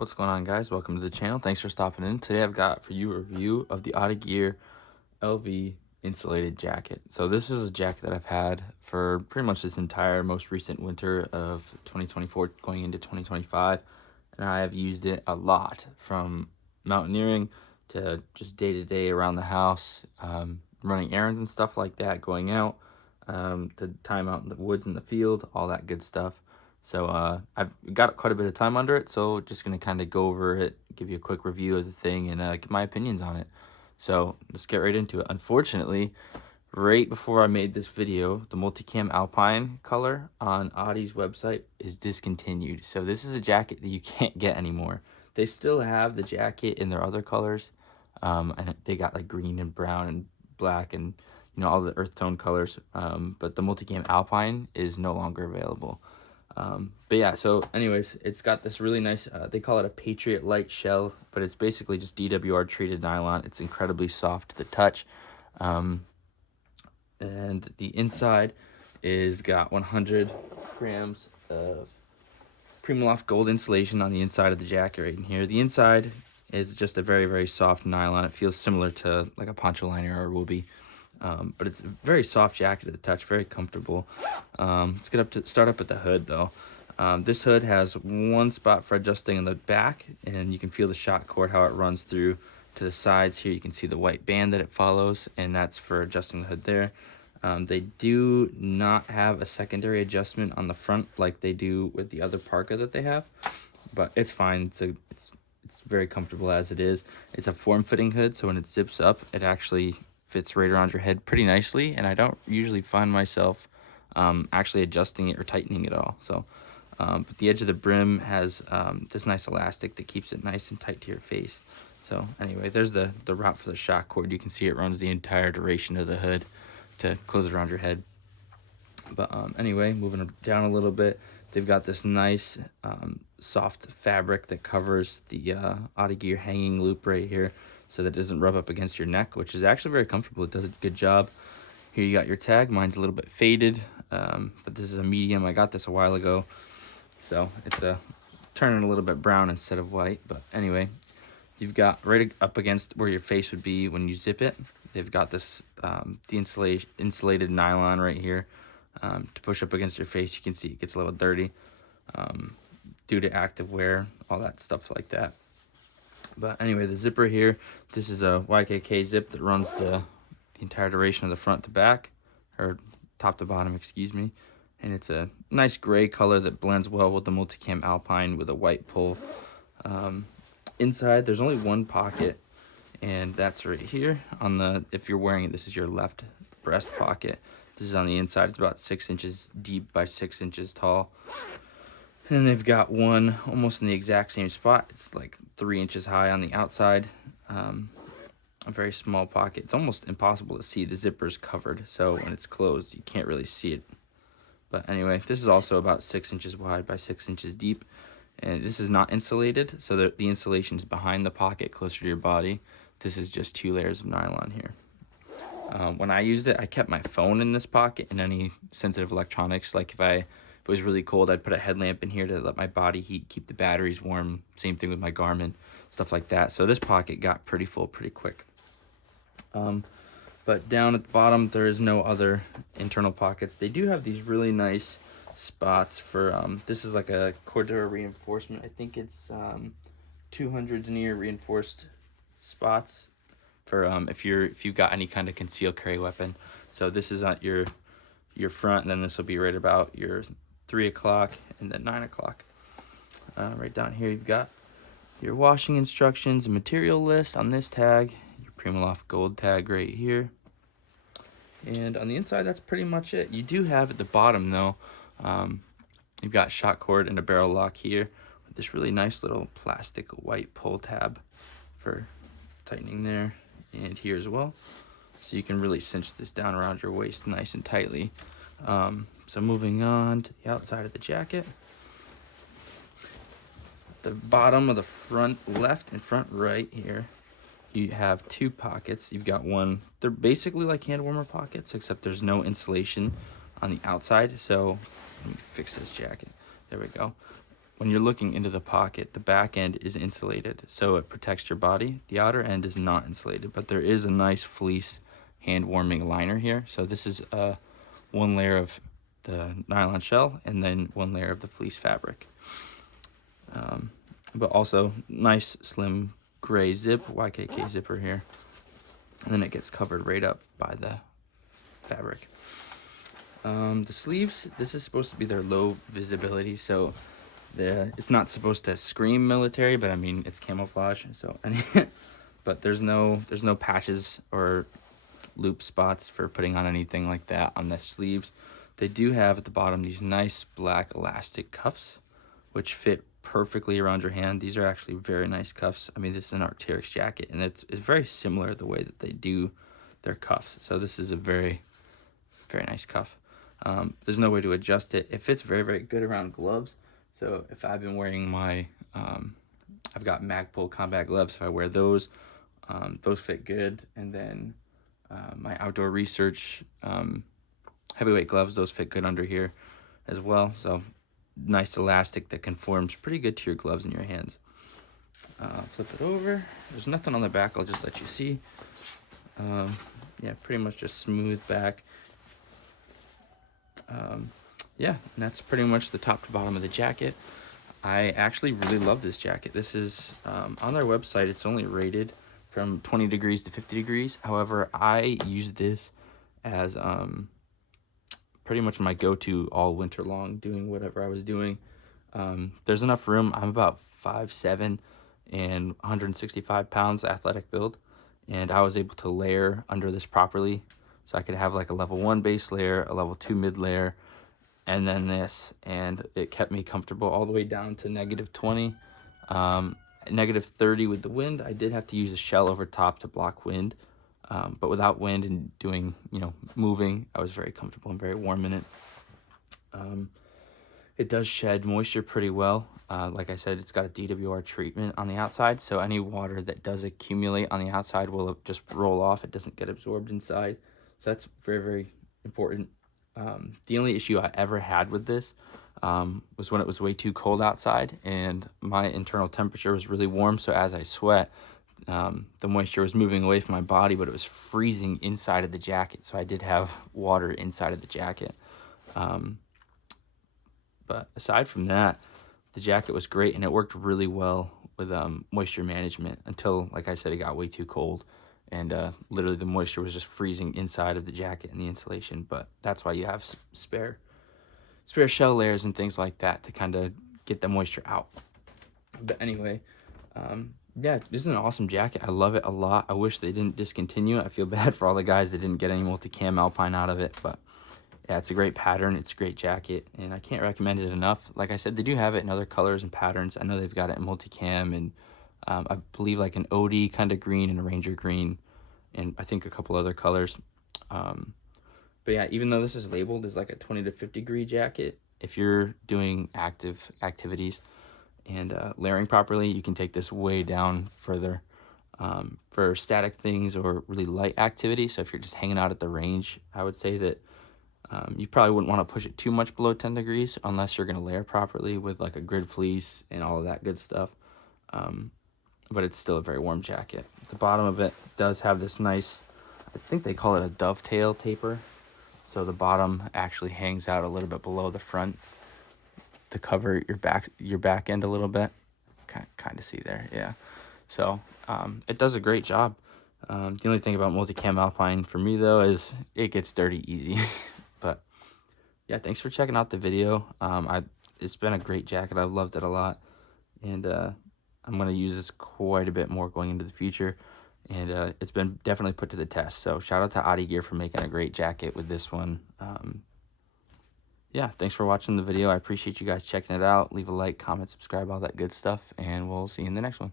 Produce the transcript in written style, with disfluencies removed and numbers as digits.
What's going on, guys? Welcome to the channel. Thanks for stopping in. Today I've got for you a review of the OTTE LV insulated jacket. So this is a jacket that I've had for pretty much this entire most recent winter of 2024 going into 2025, and I have used it a lot, from mountaineering to just day to day around the house, running errands and stuff like that, going out, to time out in the woods and the field, all that good stuff. So I've got quite a bit of time under it, so just going to kind of go over it, give you a quick review of the thing, and give my opinions on it. So let's get right into it. Unfortunately, right before I made this video, the Multicam Alpine color on OTTE's website is discontinued. So this is a jacket that you can't get anymore. They still have the jacket in their other colors, and they got like green and brown and black and all the earth tone colors, but the Multicam Alpine is no longer available. But yeah, so anyways, it's got this really nice, they call it a Patriot Light shell, but it's basically just DWR treated nylon. It's incredibly soft to the touch. And the inside is got 100 grams of Primaloft gold insulation on the inside of the jacket right in here. The inside is just a very, very soft nylon. It feels similar to like a poncho liner or a Woolby. But it's a very soft jacket to the touch, very comfortable. Let's start up with the hood though. This hood has one spot for adjusting in the back, and you can feel the shock cord, how it runs through to the sides here. You can see the white band that it follows, and that's for adjusting the hood there. They do not have a secondary adjustment on the front like they do with the other parka that they have, but it's fine. It's very comfortable as it is. It's a form-fitting hood, so when it zips up, it actually fits right around your head pretty nicely, and I don't usually find myself actually adjusting it or tightening it all. So but the edge of the brim has this nice elastic that keeps it nice and tight to your face. So anyway, there's the route for the shock cord. You can see it runs the entire duration of the hood to close it around your head. But anyway, moving down a little bit, they've got this nice soft fabric that covers the OTTE hanging loop right here, so that it doesn't rub up against your neck, which is actually very comfortable. It does a good job. Here you got your tag. Mine's a little bit faded, but this is a medium. I got this a while ago, so it's turning a little bit brown instead of white. But anyway, you've got right up against where your face would be when you zip it, they've got this the insulated nylon right here to push up against your face. You can see it gets a little dirty due to active wear, all that stuff like that. But anyway, the zipper here, this is a YKK zip that runs the entire duration of the front to back, or top to bottom, excuse me. And it's a nice gray color that blends well with the Multicam Alpine with a white pull. Inside, there's only one pocket, and that's right here. If you're wearing it, this is your left breast pocket. This is on the inside. It's about 6 inches deep by 6 inches tall. And then they've got one almost in the exact same spot. It's like 3 inches high on the outside. A very small pocket. It's almost impossible to see. The zipper's covered, so when it's closed, you can't really see it. But anyway, this is also about 6 inches wide by 6 inches deep. And this is not insulated, so the insulation is behind the pocket, closer to your body. This is just 2 layers of nylon here. When I used it, I kept my phone in this pocket and any sensitive electronics. Like if it was really cold, I'd put a headlamp in here to let my body heat, keep the batteries warm. Same thing with my Garmin, stuff like that. So this pocket got pretty full pretty quick. But down at the bottom, there is no other internal pockets. They do have these really nice spots for, this is like a Cordura reinforcement. I think it's 200 denier reinforced spots for if you've got any kind of concealed carry weapon. So this is at your front, and then this will be right about your 3 o'clock and then 9 o'clock. Right down here, you've got your washing instructions and material list on this tag, your Primaloft gold tag right here. And on the inside, that's pretty much it. You do have at the bottom though, you've got shock cord and a barrel lock here with this really nice little plastic white pull tab for tightening there and here as well. So you can really cinch this down around your waist nice and tightly. So moving on to the outside of the jacket. The bottom of the front left and front right here, you have 2 pockets. You've got one, they're basically like hand warmer pockets, except there's no insulation on the outside. So let me fix this jacket. There we go. when you're looking into the pocket, the back end is insulated, so it protects your body. The outer end is not insulated, but there is a nice fleece hand warming liner here. So this is one layer of the nylon shell and then one layer of the fleece fabric. But also nice slim gray zip, YKK zipper here. And then it gets covered right up by the fabric. The sleeves, this is supposed to be their low visibility, so it's not supposed to scream military, but I mean it's camouflage. So, but there's no patches or loop spots for putting on anything like that on the sleeves. They do have at the bottom these nice black elastic cuffs, which fit perfectly around your hand. These are actually very nice cuffs. I mean, this is an Arc'teryx jacket, and it's very similar the way that they do their cuffs. So this is a very, very nice cuff. There's no way to adjust it. It fits very, very good around gloves. So if I've been wearing my, I've got Magpul combat gloves. If I wear those fit good. And then my outdoor research heavyweight gloves, those fit good under here as well. So nice elastic that conforms pretty good to your gloves in your hands. Flip it over. There's nothing on the back. I'll just let you see. Yeah, pretty much just smooth back. Yeah, and that's pretty much the top to bottom of the jacket. I actually really love this jacket. This is on their website, it's only rated from 20 degrees to 50 degrees. However, I use this as pretty much my go-to all winter long, doing whatever I was doing. There's enough room. I'm about 5'7" and 165 pounds athletic build, and I was able to layer under this properly. So I could have like a level 1 base layer, a level 2 mid layer, and then this, and it kept me comfortable all the way down to -20, -30 with the wind. I did have to use a shell over top to block wind, but without wind and doing, moving, I was very comfortable and very warm in it. It does shed moisture pretty well. Like I said, it's got a DWR treatment on the outside, so any water that does accumulate on the outside will just roll off. It doesn't get absorbed inside. So that's very, very important. The only issue I ever had with this was when it was way too cold outside and my internal temperature was really warm. So as I sweat, the moisture was moving away from my body, but it was freezing inside of the jacket. So I did have water inside of the jacket. But aside from that, the jacket was great, and it worked really well with moisture management until, like I said, it got way too cold. And literally the moisture was just freezing inside of the jacket and the insulation. But that's why you have spare shell layers and things like that to kind of get the moisture out. But anyway, yeah, this is an awesome jacket. I love it a lot. I wish they didn't discontinue it. I feel bad for all the guys that didn't get any Multicam Alpine out of it. But yeah, it's a great pattern. It's a great jacket, and I can't recommend it enough. Like I said, they do have it in other colors and patterns. I know they've got it in Multicam and I believe like an OTTE kind of green and a Ranger green, and I think a couple other colors. But yeah, even though this is labeled as like a 20 to 50 degree jacket, if you're doing active activities and layering properly, you can take this way down further for static things or really light activity. So if you're just hanging out at the range, I would say that you probably wouldn't want to push it too much below 10 degrees unless you're going to layer properly with like a grid fleece and all of that good stuff. But it's still a very warm jacket. The bottom of it does have this nice, I think they call it a dovetail taper. So the bottom actually hangs out a little bit below the front to cover your back end a little bit. Kind of see there, yeah. So it does a great job. The only thing about Multicam Alpine for me though is it gets dirty easy. But yeah, thanks for checking out the video. It's been a great jacket. I've loved it a lot, and I'm going to use this quite a bit more going into the future, and it's been definitely put to the test. So shout out to OTTE Gear for making a great jacket with this one. Yeah, thanks for watching the video. I appreciate you guys checking it out. Leave a like, comment, subscribe, all that good stuff, and we'll see you in the next one.